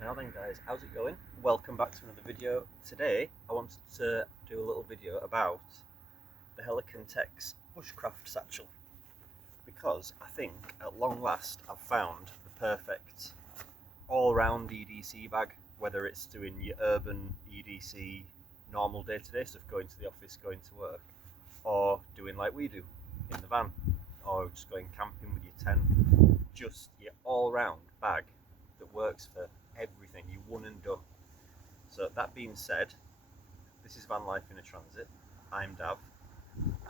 Now then guys, how's it going? Welcome back to another video. Today I wanted to do a little video about the Helikon Tex Bushcraft Satchel because I think at long last I've found the perfect all-round EDC bag, whether it's doing your urban EDC, normal day-to-day stuff, going to the office, going to work, or doing like we do in the van, or just going camping with your tent. Just your all-round bag that works for everything, you one and done. So that being said, this is Van Life in a Transit. I'm Dav,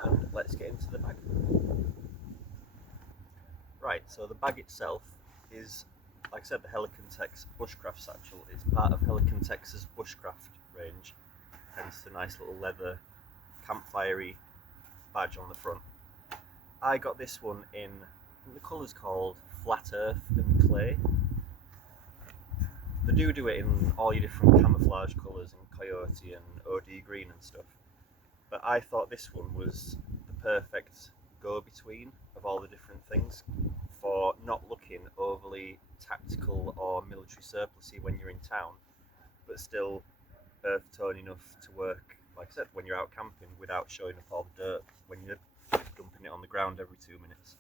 and let's get into the bag. Right, so the bag itself is, like I said, the Helikon Tex Bushcraft Satchel. It's part of Helikon Tex's Bushcraft range, hence the nice little leather campfirey badge on the front. I got this one in, I think the colour's called Flat Earth and Clay. They do it in all your different camouflage colours, and coyote and OD green and stuff. But I thought this one was the perfect go-between of all the different things for not looking overly tactical or military surplusy when you're in town, but still earth tone enough to work, like I said, when you're out camping without showing up all the dirt when you're dumping it on the ground every 2 minutes.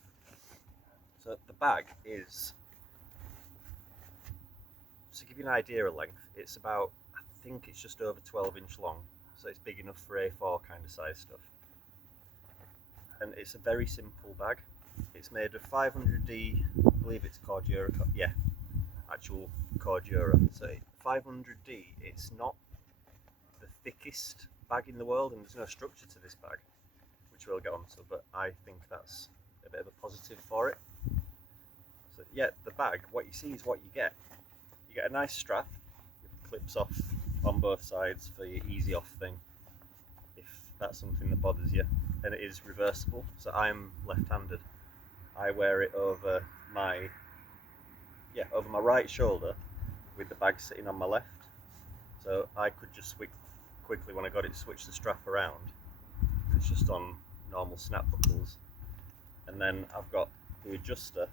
So the bag is, to give you an idea of length, it's about, I think it's just over 12-inch long, so it's big enough for A4 kind of size stuff. And it's a very simple bag. It's made of 500D, I believe it's Cordura, yeah, actual Cordura. So 500D, it's not the thickest bag in the world, and there's no structure to this bag, which we'll get onto, but I think that's a bit of a positive for it. So yeah, the bag, what you see is what you get. You get a nice strap, it clips off on both sides for your easy off thing, if that's something that bothers you. And it is reversible, so I'm left-handed. I wear it over my right shoulder with the bag sitting on my left. So I could just quickly, when I got it, switch the strap around. It's just on normal snap buckles. And then I've got the adjuster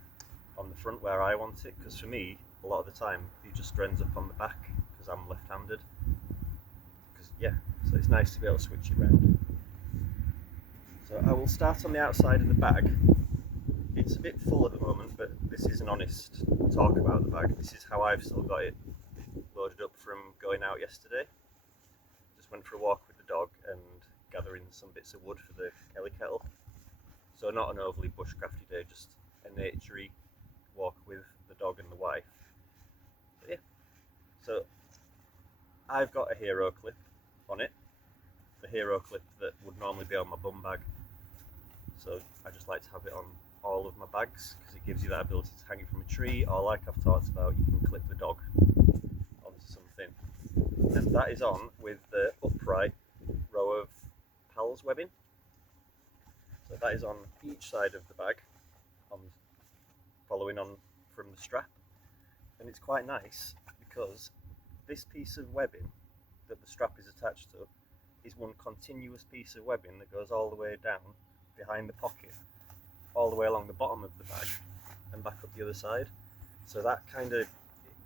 on the front where I want it, because for me, a lot of the time, the adjuster ends up on the back because I'm left-handed. So it's nice to be able to switch it around. So I will start on the outside of the bag. It's a bit full at the moment, but this is an honest talk about the bag. This is how I've still got it loaded up from going out yesterday. Just went for a walk with the dog and gathering some bits of wood for the heli kettle. So not an overly bushcrafty day, just a naturey walk with the dog and the wife. But yeah, so I've got a hero clip on it, the hero clip that would normally be on my bum bag. So I just like to have it on all of my bags because it gives you that ability to hang it from a tree, or like I've talked about, you can clip the dog onto something. And that is on with the upright row of PALS webbing. So that is on each side of the bag, following on from the strap. And it's quite nice because this piece of webbing that the strap is attached to is one continuous piece of webbing that goes all the way down behind the pocket, all the way along the bottom of the bag and back up the other side. So that kind of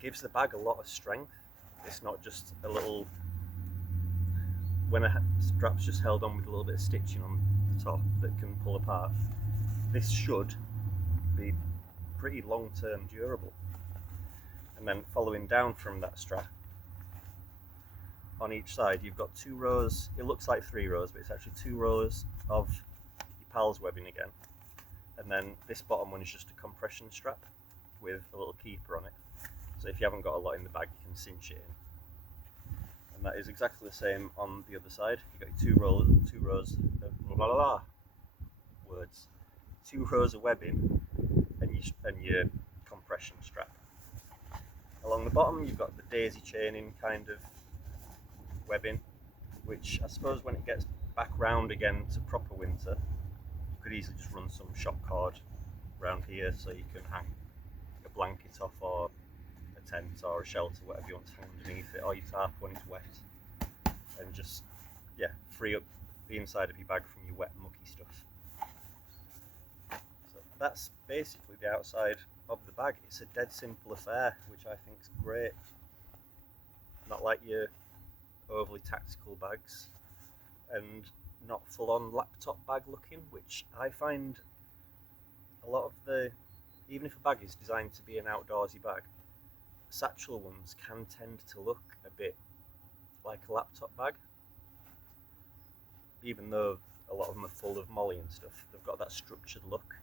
gives the bag a lot of strength. It's not just a little, when a strap's just held on with a little bit of stitching on the top that can pull apart. This should be pretty long-term durable. And then following down from that strap, on each side you've got 2 rows, it looks like 3 rows, but it's actually 2 rows of your PALS webbing again. And then this bottom one is just a compression strap with a little keeper on it. So if you haven't got a lot in the bag, you can cinch it in. And that is exactly the same on the other side. You've got 2 rows of words. 2 rows of webbing and your compression strap. Along the bottom you've got the daisy chaining kind of webbing, which I suppose when it gets back round again to proper winter, you could easily just run some shock cord around here so you can hang a blanket off, or a tent or a shelter, whatever you want to hang underneath it, or your tarp when it's wet, and just free up the inside of your bag from your wet mucky stuff. So that's basically the outside of the bag. It's a dead simple affair, which I think is great. not like your overly tactical bags, and not full-on laptop bag looking, which I find a lot of the, even if a bag is designed to be an outdoorsy bag, satchel ones can tend to look a bit like a laptop bag, even though a lot of them are full of molly and stuff. They've got that structured look,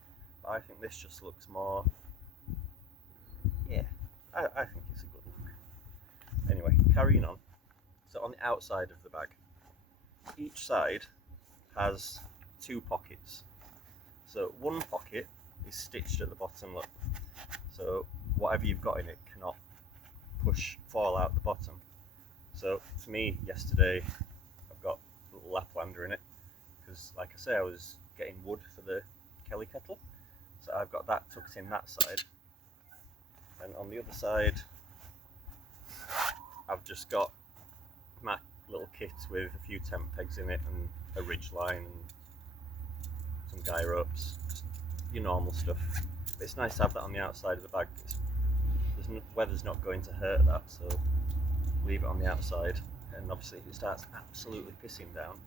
but I think this just looks more, yeah, I think it's a good look. Anyway, carrying on. So on the outside of the bag, each side has two pockets. So one pocket is stitched at the bottom, look. So whatever you've got in it cannot fall out the bottom. So for me, yesterday, I've got a little Laplander in it, because like I say, I was getting wood for the Kelly kettle. So I've got that tucked in that side. And on the other side, I've just got my little kit with a few tent pegs in it and a ridge line and some guy ropes, just your normal stuff. But it's nice to have that on the outside of the bag. Weather's not going to hurt that, so leave it on the outside. And obviously if it starts absolutely pissing down,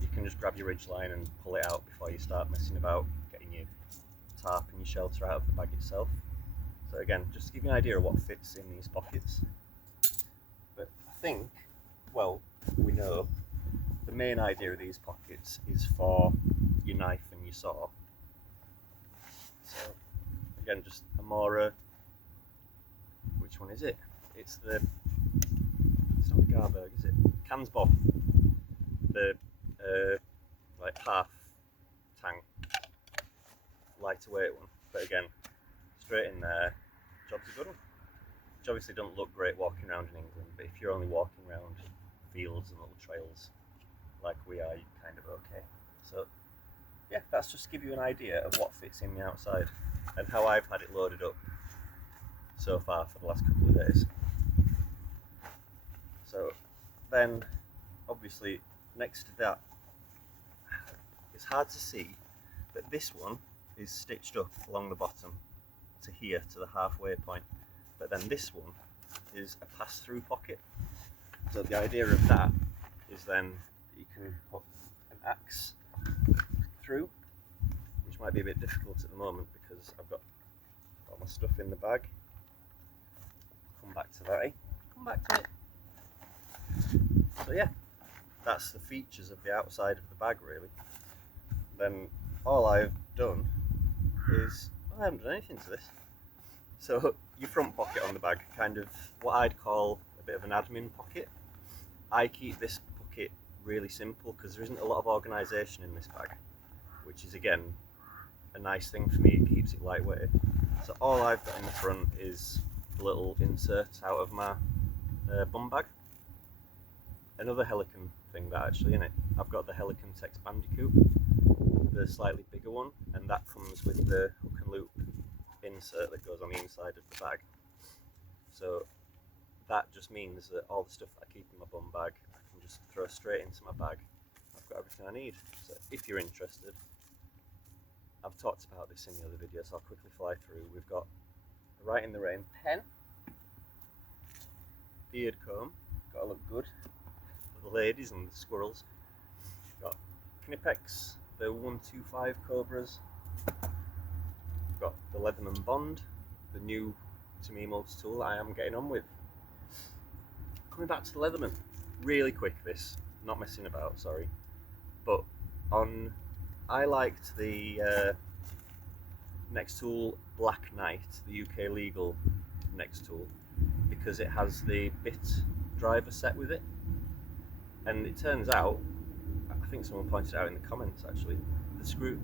you can just grab your ridge line and pull it out before you start messing about getting your tarp and your shelter out of the bag itself. So again, just to give you an idea of what fits in these pockets. But I think, well, we know the main idea of these pockets is for your knife and your saw. So again, just a more, which one is it? It's not the Garberg, is it? Cansbob, the like half tank, lighter weight one. But again, straight in there, job's a good one. Which obviously don't look great walking around in England, but if you're only walking around fields and little trails like we are, you're kind of okay. So yeah, that's just to give you an idea of what fits in the outside and how I've had it loaded up so far for the last couple of days. So then obviously next to that, it's hard to see, but this one is stitched up along the bottom to here, to the halfway point. But then this one is a pass-through pocket. So the idea of that is then you can put an axe through, which might be a bit difficult at the moment because I've got all my stuff in the bag. Come back to that, eh? Come back to it. So yeah, that's the features of the outside of the bag really. Then all I've done is, I haven't done anything to this. So your front pocket on the bag, kind of what I'd call a bit of an admin pocket. I keep this pocket really simple because there isn't a lot of organisation in this bag, which is again a nice thing for me. It keeps it lightweight. So all I've got in the front is the little inserts out of my bum bag. Another Helikon thing that actually in it, I've got the Helikon Tex Bandicoot, the slightly bigger one, and that comes with the hook and loop insert that goes on the inside of the bag. So that just means that all the stuff that I keep in my bum bag, I can just throw straight into my bag. I've got everything I need. So if you're interested, I've talked about this in the other video, so I'll quickly fly through. We've got a Right in the Rain pen, beard comb, got to look good for the ladies and the squirrels. Got Knipex, the 125 Cobras. Got the Leatherman Bond, the new to me multi-tool that I am getting on with. Coming back to the Leatherman, really quick this, not messing about, sorry. But I liked the Next Tool Black Knight, the UK legal Next Tool, because it has the bit driver set with it. And it turns out, I think someone pointed out in the comments actually,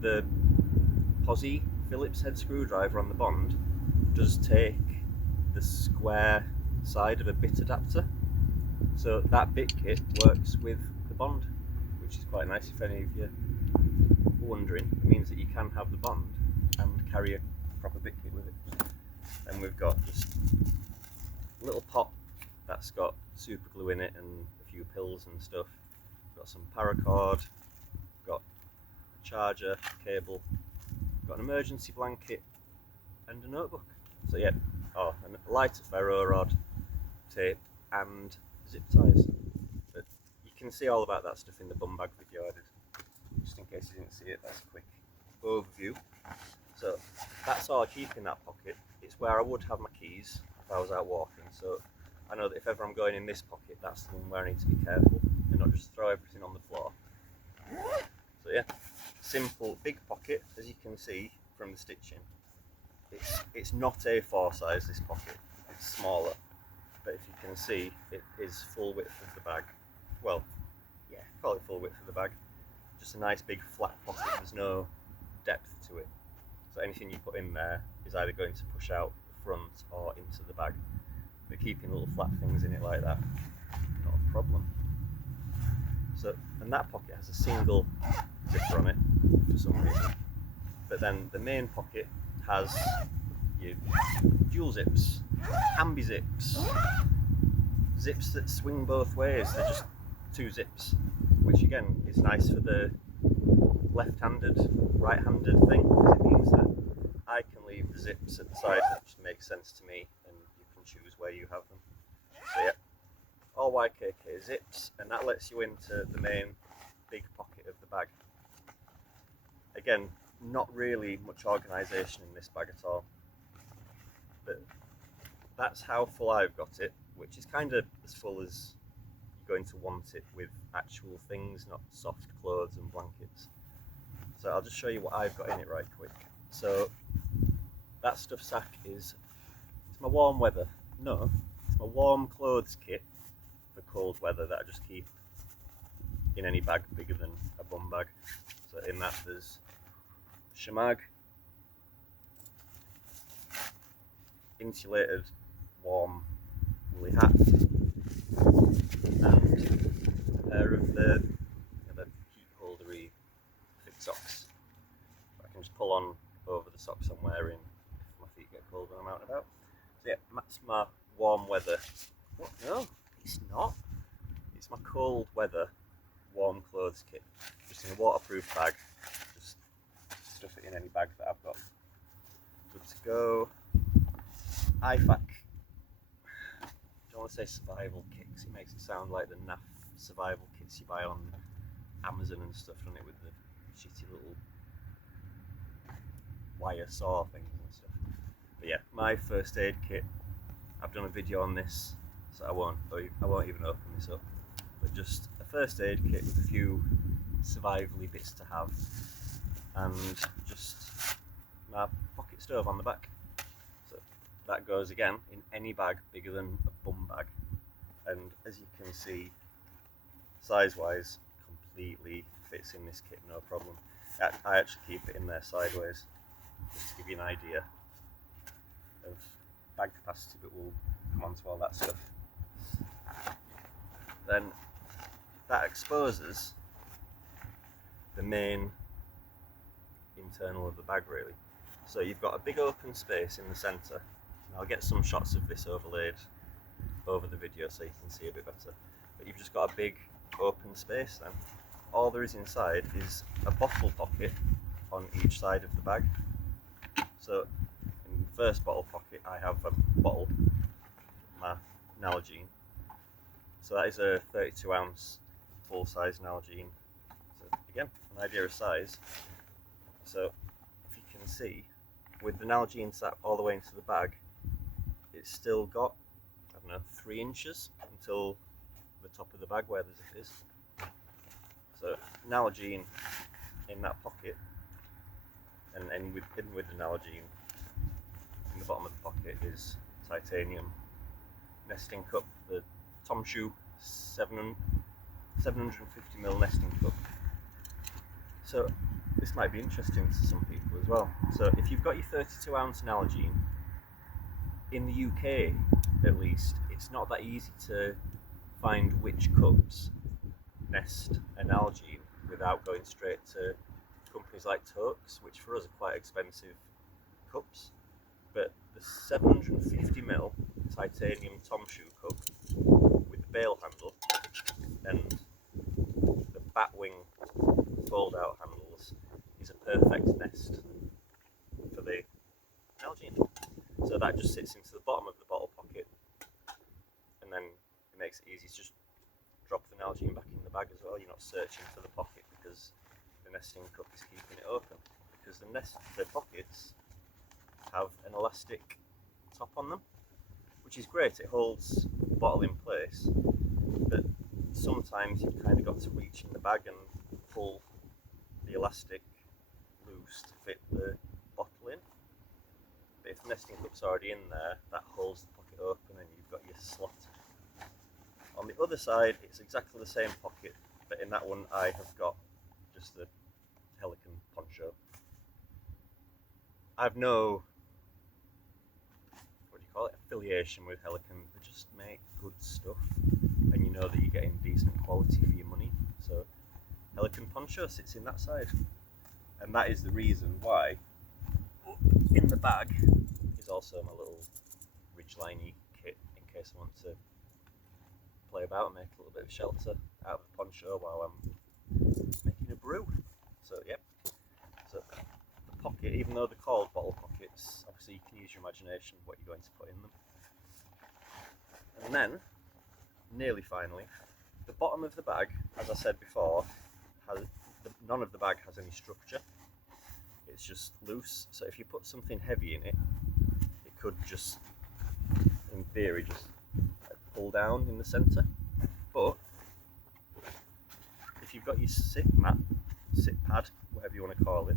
the Posi Phillips head screwdriver on the Bond does take the square side of a bit adapter. So that bit kit works with the Bond, which is quite nice if any of you are wondering. It means that you can have the Bond and carry a proper bit kit with it. And we've got just a little pot that's got super glue in it and a few pills and stuff. We've got some paracord, we've got a charger, cable, we've got an emergency blanket and a notebook. So yeah, and a lighter ferro rod, tape, and zip ties. But you can see all about that stuff in the bum bag video I did. Just in case you didn't see it, that's a quick overview. So that's all I keep in that pocket. It's where I would have my keys if I was out walking. So I know that if ever I'm going in this pocket, that's the one where I need to be careful and not just throw everything on the floor. So yeah, simple, big pocket, as you can see from the stitching. It's not A4 size, this pocket, it's smaller, but if you can see, it is full width of the bag. Well, yeah, call it full width of the bag. Just a nice big flat pocket, there's no depth to it. So anything you put in there is either going to push out the front or into the bag. But keeping little flat things in it like that, not a problem. So, and that pocket has a single zipper on it for some reason. But then the main pocket has your dual zips, ambi zips, zips that swing both ways. They're just two zips, which again is nice for the left-handed, right-handed thing, because it means that I can leave the zips at the side. That just makes sense to me, and you can choose where you have them. So yeah, all YKK zips, and that lets you into the main big pocket of the bag. Again, not really much organisation in this bag at all, but that's how full I've got it, which is kind of as full as you're going to want it with actual things, not soft clothes and blankets. So I'll just show you what I've got in it right quick. So that stuff sack it's my warm weather. No, it's my warm clothes kit for cold weather that I just keep in any bag bigger than a bum bag. So in that there's shamag, insulated warm woolly hat, and a pair of the heat holdery thick socks. So I can just pull on over the socks I'm wearing if my feet get cold when I'm out and about. So yeah, that's my warm weather. What? No, it's not. It's my cold weather warm clothes kit. Just in a waterproof bag. Just stuff it in any bag that I've got. Good to go. IFAC. I don't want to say survival kits. It makes it sound like the naff survival kits you buy on Amazon and stuff, doesn't it, with the shitty little wire saw things and stuff. But yeah, my first aid kit. I've done a video on this, so I won't even open this up. But just a first aid kit with a few survivally bits to have, and just my pocket stove on the back. So that goes again in any bag bigger than a bum bag, and as you can see, size wise completely fits in this kit, no problem. I actually keep it in there sideways just to give you an idea of bag capacity, but we'll come on to all that stuff. Then that exposes the main internal of the bag really. So you've got a big open space in the centre, and I'll get some shots of this overlaid over the video so you can see a bit better. But you've just got a big open space then. All there is inside is a bottle pocket on each side of the bag. So in the first bottle pocket I have a bottle, my Nalgene. So that is a 32 ounce full size Nalgene. So again, an idea of size. So if you can see, with the Nalgene sat all the way into the bag, it's still got, I don't know, 3 inches until the top of the bag where the zip is. So Nalgene in that pocket, and hidden with the Nalgene in the bottom of the pocket is titanium nesting cup, the Tom Shoe 750ml nesting cup. So this might be interesting to some people as well. So if you've got your 32 ounce Nalgene, in the UK at least, it's not that easy to find which cups nest a Nalgene without going straight to companies like Tokes, which for us are quite expensive cups. But the 750ml titanium Tom Shoe cup with the bail handle and the batwing fold out handles is a perfect nest for the Nalgene. So that just sits into the bottom of the bottle pocket, and then it makes makes it easy to just drop the Nalgene back in the bag as well. You're not searching for the pocket because the nesting cup is keeping it open. Because the pockets have an elastic top on them, which is great. It holds the bottle in place, but sometimes you've kind of got to reach in the bag and pull the elastic loose to fit the bottle in. But if the nesting cup's already in there, that holds the pocket open and you've got your slot. On the other side, it's exactly the same pocket, but in that one I have got just the Helikon poncho. I've no, affiliation with Helikon. They just make good stuff, and you know that you're getting decent quality for your money. So Helikon poncho sits in that side, and that is the reason why in the bag is also my little ridgeliney kit in case I want to play about and make a little bit of shelter out of the poncho while I'm making a brew. So yep, so the pocket, even though they're called bottle pockets, obviously you can use your imagination what you're going to put in them. And then, nearly finally, the bottom of the bag, as I said before, none of the bag has any structure. It's just loose, so if you put something heavy in it, it could just, in theory, just pull down in the centre. But if you've got your sit pad, whatever you want to call it,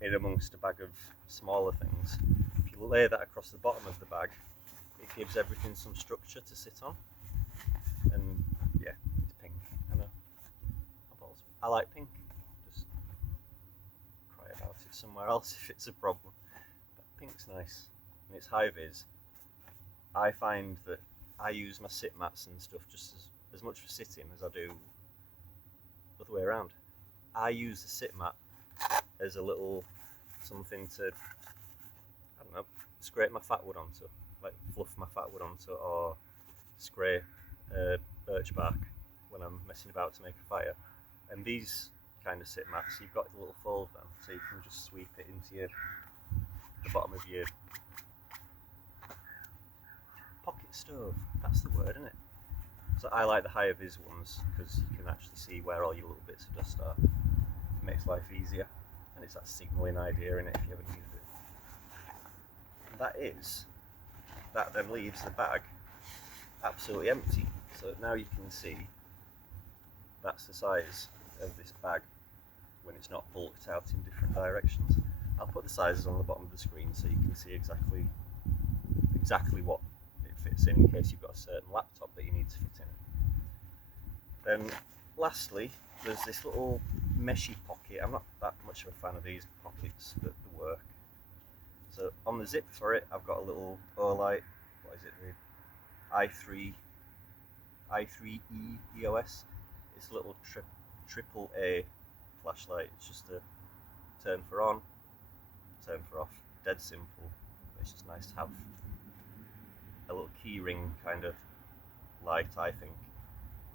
in amongst a bag of smaller things, if you lay that across the bottom of the bag, it gives everything some structure to sit on. And yeah, it's pink. I know. I like pink. Just cry about it somewhere else if it's a problem. But pink's nice, and it's high vis. I find that I use my sit mats and stuff just as much for sitting as I do the other way around. I use the sit mat as a little something to, I don't know, scrape my fat wood onto, like fluff my fat wood onto, or scrape birch bark when I'm messing about to make a fire. And these kind of sit mats, you've got a little fold then, so you can just sweep it into the bottom of your pocket stove. That's the word, isn't it? So I like the higher vis ones because you can actually see where all your little bits of dust are. It makes life easier, and it's that signalling idea in it if you ever needed it. And that then leaves the bag absolutely empty. So now you can see that's the size of this bag when it's not bulked out in different directions. I'll put the sizes on the bottom of the screen so you can see exactly what it fits in case you've got a certain laptop that you need to fit in. Then lastly, there's this little meshy pocket. I'm not that much of a fan of these pockets, but they work. So on the zip for it, I've got a little Olight, what is it, the i3E EOS. It's a little triple A flashlight. It's just a turn for on, turn for off. Dead simple. It's just nice to have a little key ring kind of light, I think,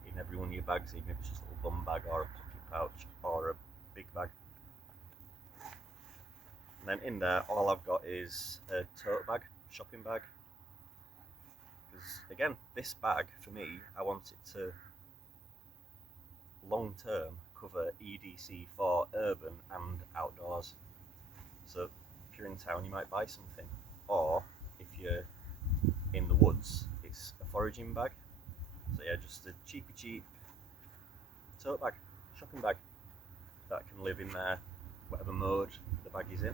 in every one of your bags, even if it's just a little bum bag or a pocket pouch or a big bag. And then in there, all I've got is a tote bag, shopping bag. Because again, this bag for me, I want it to long term cover EDC for urban and outdoors. So if you're in town, you might buy something, or if you're in the woods, it's a foraging bag. So yeah, just a cheap tote bag, shopping bag that can live in there, whatever mode the bag is in.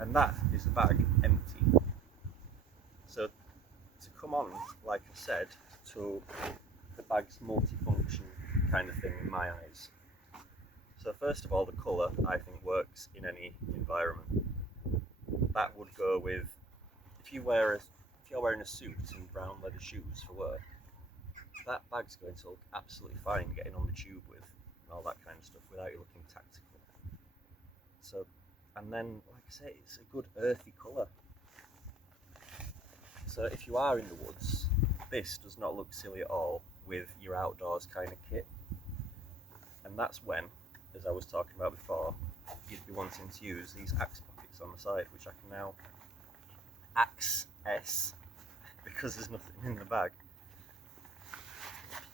And that is the bag empty. So to come on, like I said, to the bag's multifunction kind of thing in my eyes. So first of all, the colour I think works in any environment. That would go with, if you're wearing a suit and brown leather shoes for work, that bag's going to look absolutely fine getting on the tube with and all that kind of stuff without you looking tactical. So, and then, like I say, it's a good earthy colour. So if you are in the woods, this does not look silly at all with your outdoors kind of kit. And that's when, as I was talking about before, you'd be wanting to use these axe pockets on the side, which I can now access because there's nothing in the bag.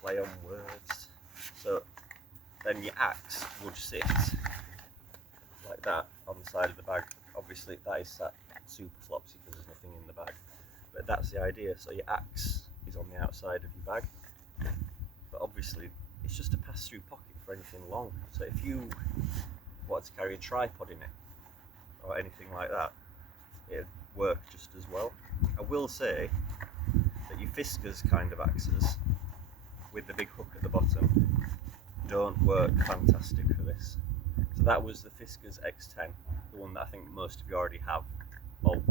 play on words. So then your axe would sit like that on the side of the bag. Obviously that is sat super flopsy because there's nothing in the bag, but that's the idea. So your axe is on the outside of your bag, but obviously it's just a pass-through pocket for anything long. So if you wanted to carry a tripod in it or anything like that, it'd work just as well. I will say that your Fiskars kind of axes with the big hook at the bottom don't work fantastic for this. So that was the Fiskars X10, the one that I think most of you already have, or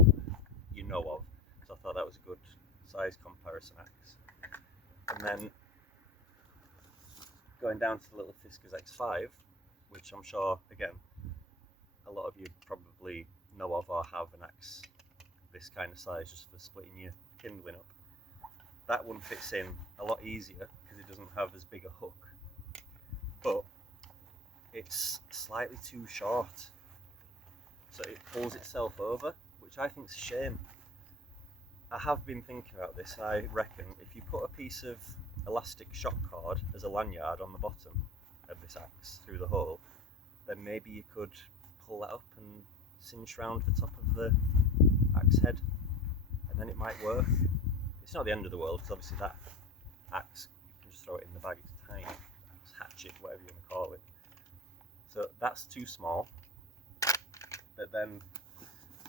you know of. So I thought that was a good size comparison axe. And then going down to the little Fiskars X5, which I'm sure, again, a lot of you probably know of or have an axe this kind of size just for splitting your kindling up. That one fits in a lot easier because it doesn't have as big a hook, but it's slightly too short, so it pulls itself over, which I think is a shame. I have been thinking about this. I reckon if you put a piece of elastic shock cord as a lanyard on the bottom of this axe through the hole, then maybe you could pull that up and cinch round the top of the axe head, and then it might work. It's not the end of the world, because obviously that axe, you can just throw it in the bag, it's tiny, axe hatchet, whatever you want to call it. So that's too small. But then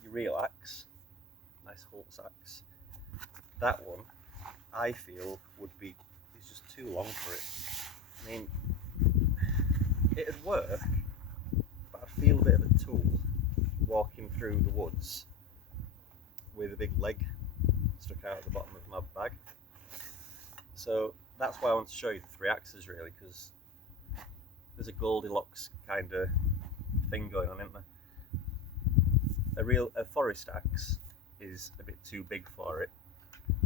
your real axe, nice Holtz axe, that one I feel would be, it's just too long for it. I mean, it'd work, but I'd feel a bit of a tool walking through the woods with a big leg stuck out at the bottom of my bag. So that's why I want to show you the three axes, really, because there's a Goldilocks kind of thing going on, isn't there? A forest axe is a bit too big for it.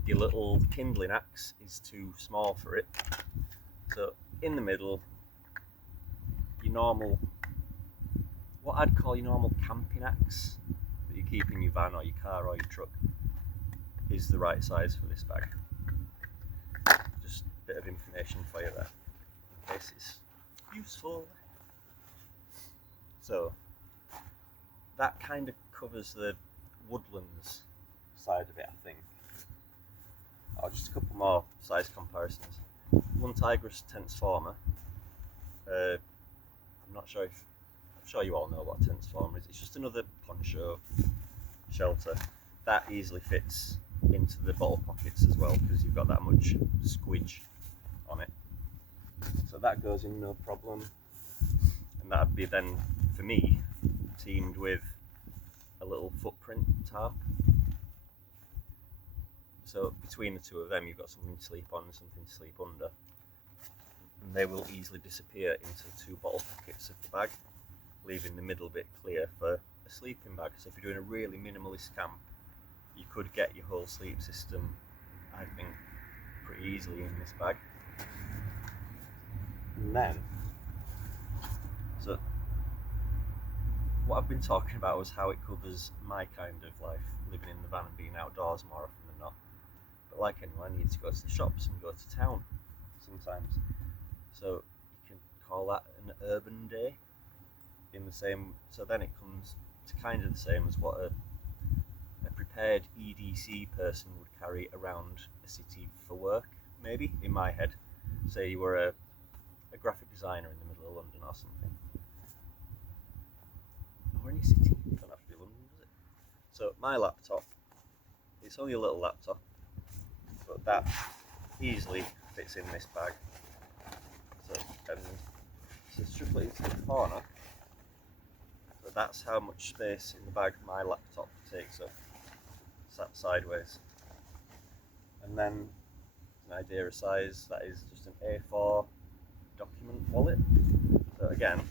Your little kindling axe is too small for it. So in the middle, your normal, what I'd call your normal camping axe that you keep in your van or your car or your truck, is the right size for this bag. Just a bit of information for you there, in case it's useful. So that kind of covers the woodlands side of it, I think. Oh, just a couple more size comparisons. One Tigris Transformer. I'm sure you all know what a Transformer is. It's just another poncho shelter that easily fits into the bottle pockets as well, because you've got that much squidge on it. So that goes in no problem. And that'd be then, for me, teamed with a little footprint tarp. So between the two of them, you've got something to sleep on and something to sleep under. And they will easily disappear into the two bottle pockets of the bag, leaving the middle bit clear for a sleeping bag. So if you're doing a really minimalist camp, you could get your whole sleep system, I think, pretty easily in this bag. And then, so what I've been talking about was how it covers my kind of life, living in the van and being outdoors more often than not. But like anyone, I need to go to the shops and go to town sometimes. So you can call that an urban day in the same, so then it comes to kind of the same as what a prepared EDC person would carry around a city for work, maybe, in my head. Say you were a graphic designer in the middle of London or something. Or any city, it doesn't have to be London, does it? So my laptop, it's only a little laptop, but that easily fits in this bag. So, and so strip it into the corner. So that's how much space in the bag my laptop takes up, sat sideways. And then an idea of size, that is just an A4 document wallet. So again,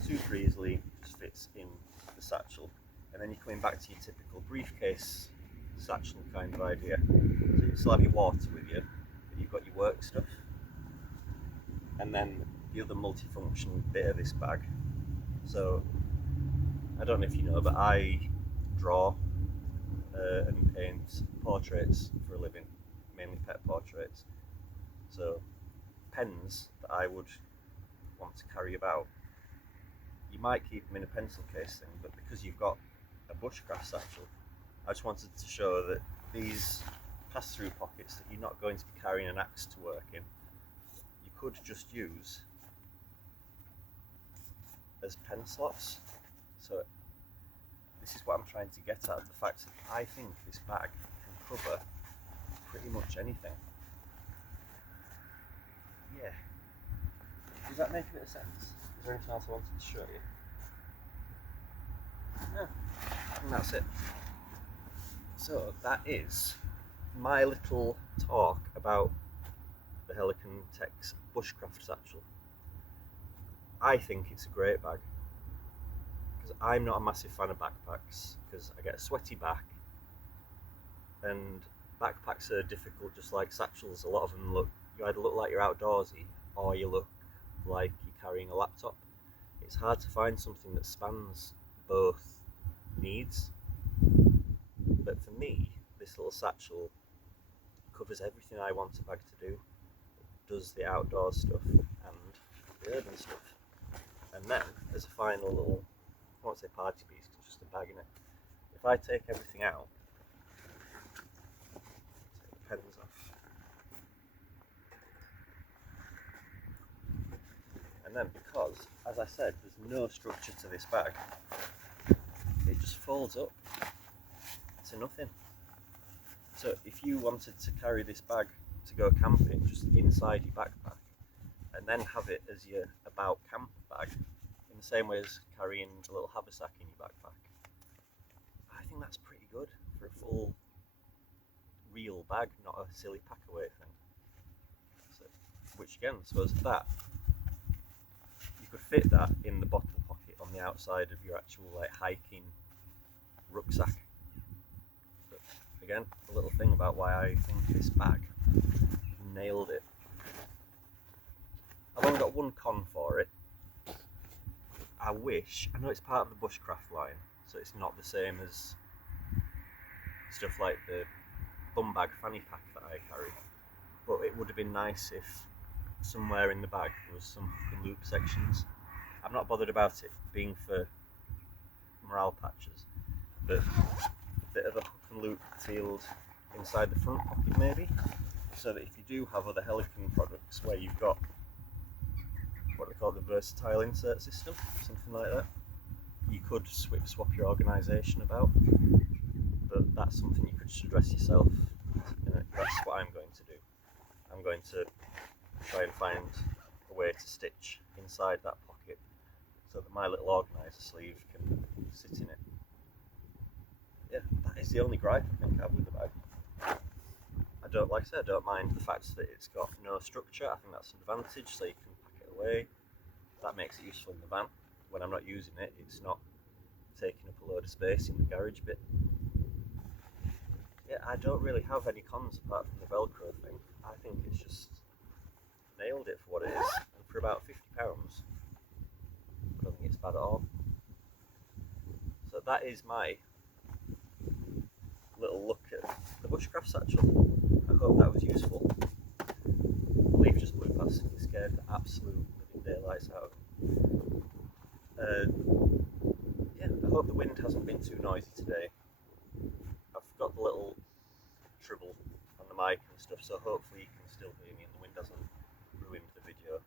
super easily just fits in the satchel. And then you're coming back to your typical briefcase satchel kind of idea. So you still have your water with you, but you've got your work stuff. And then the other multifunctional bit of this bag. So I don't know if you know, but I draw and paint portraits for a living, mainly pet portraits. So pens that I would want to carry about, you might keep them in a pencil case thing, but because you've got a bushcraft satchel, I just wanted to show that these pass-through pockets that you're not going to be carrying an axe to work in, you could just use as pen slots. So this is what I'm trying to get at, the fact that I think this bag can cover pretty much anything. Yeah. Does that make a bit of sense? Is there anything else I wanted to show you? No, I think that's it. So that is my little talk about the Helikon Tex Bushcraft Satchel. I think it's a great bag, because I'm not a massive fan of backpacks, because I get a sweaty back, and backpacks are difficult just like satchels. A lot of them you either look like you're outdoorsy, or you look like you're carrying a laptop. It's hard to find something that spans both needs, but for me, this little satchel covers everything I want a bag to do. It does the outdoor stuff and the urban stuff. And then, as a final little, I won't say party piece, because it's just a bag in it. If I take everything out, take the pens off, and then because, as I said, there's no structure to this bag, it just folds up to nothing. So if you wanted to carry this bag to go camping just inside your backpack, and then have it as your about camp bag, in the same way as carrying a little haversack in your backpack, I think that's pretty good for a full real bag, not a silly pack away thing. So, which again, I suppose that you could fit that in the bottle pocket on the outside of your actual like hiking rucksack. But again, a little thing about why I think this bag nailed it. I've only got one con for it. I know it's part of the Bushcraft line, so it's not the same as stuff like the bum bag fanny pack that I carry, but it would have been nice if somewhere in the bag there was some loop sections. I'm not bothered about it being for morale patches, but a bit of a hook and loop field inside the front pocket maybe, so that if you do have other Helikon products where you've got what they call the versatile insert system, something like that, you could swap your organisation about, but that's something you could just address yourself. That's what I'm going to do. I'm going to try and find a way to stitch inside that pocket so that my little organiser sleeve can sit in it. Yeah, that is the only gripe I think I have with the bag. Like I said, I don't mind the fact that it's got no structure. I think that's an advantage, so you can pack it away. That makes it useful in the van. When I'm not using it, it's not taking up a load of space in the garage bit. Yeah, I don't really have any cons apart from the Velcro thing. I think it's just nailed it for what it is, and for about £50, I don't think it's bad at all. So that is my little look at the Bushcraft Satchel. I hope that was useful. The leaf just blew past and he scared the absolute living daylights out of me. Yeah, I hope the wind hasn't been too noisy today. I've got the little treble on the mic and stuff, so hopefully you can still hear me and the wind hasn't ruined the video.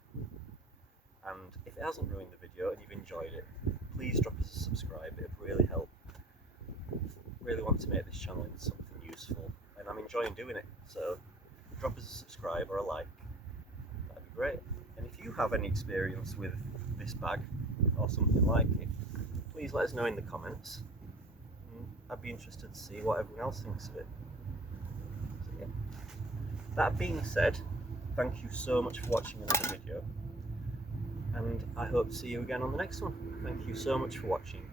And if it hasn't ruined the video and you've enjoyed it, please drop us a subscribe, it would really help. Really want to make this channel into something useful, and I'm enjoying doing it, so drop us a subscribe or a like, that'd be great. And if you have any experience with this bag or something like it, please let us know in the comments. I'd be interested to see what everyone else thinks of it. So, yeah. That being said, thank you so much for watching another video, and I hope to see you again on the next one. Thank you so much for watching.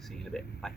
See you in a bit. Bye.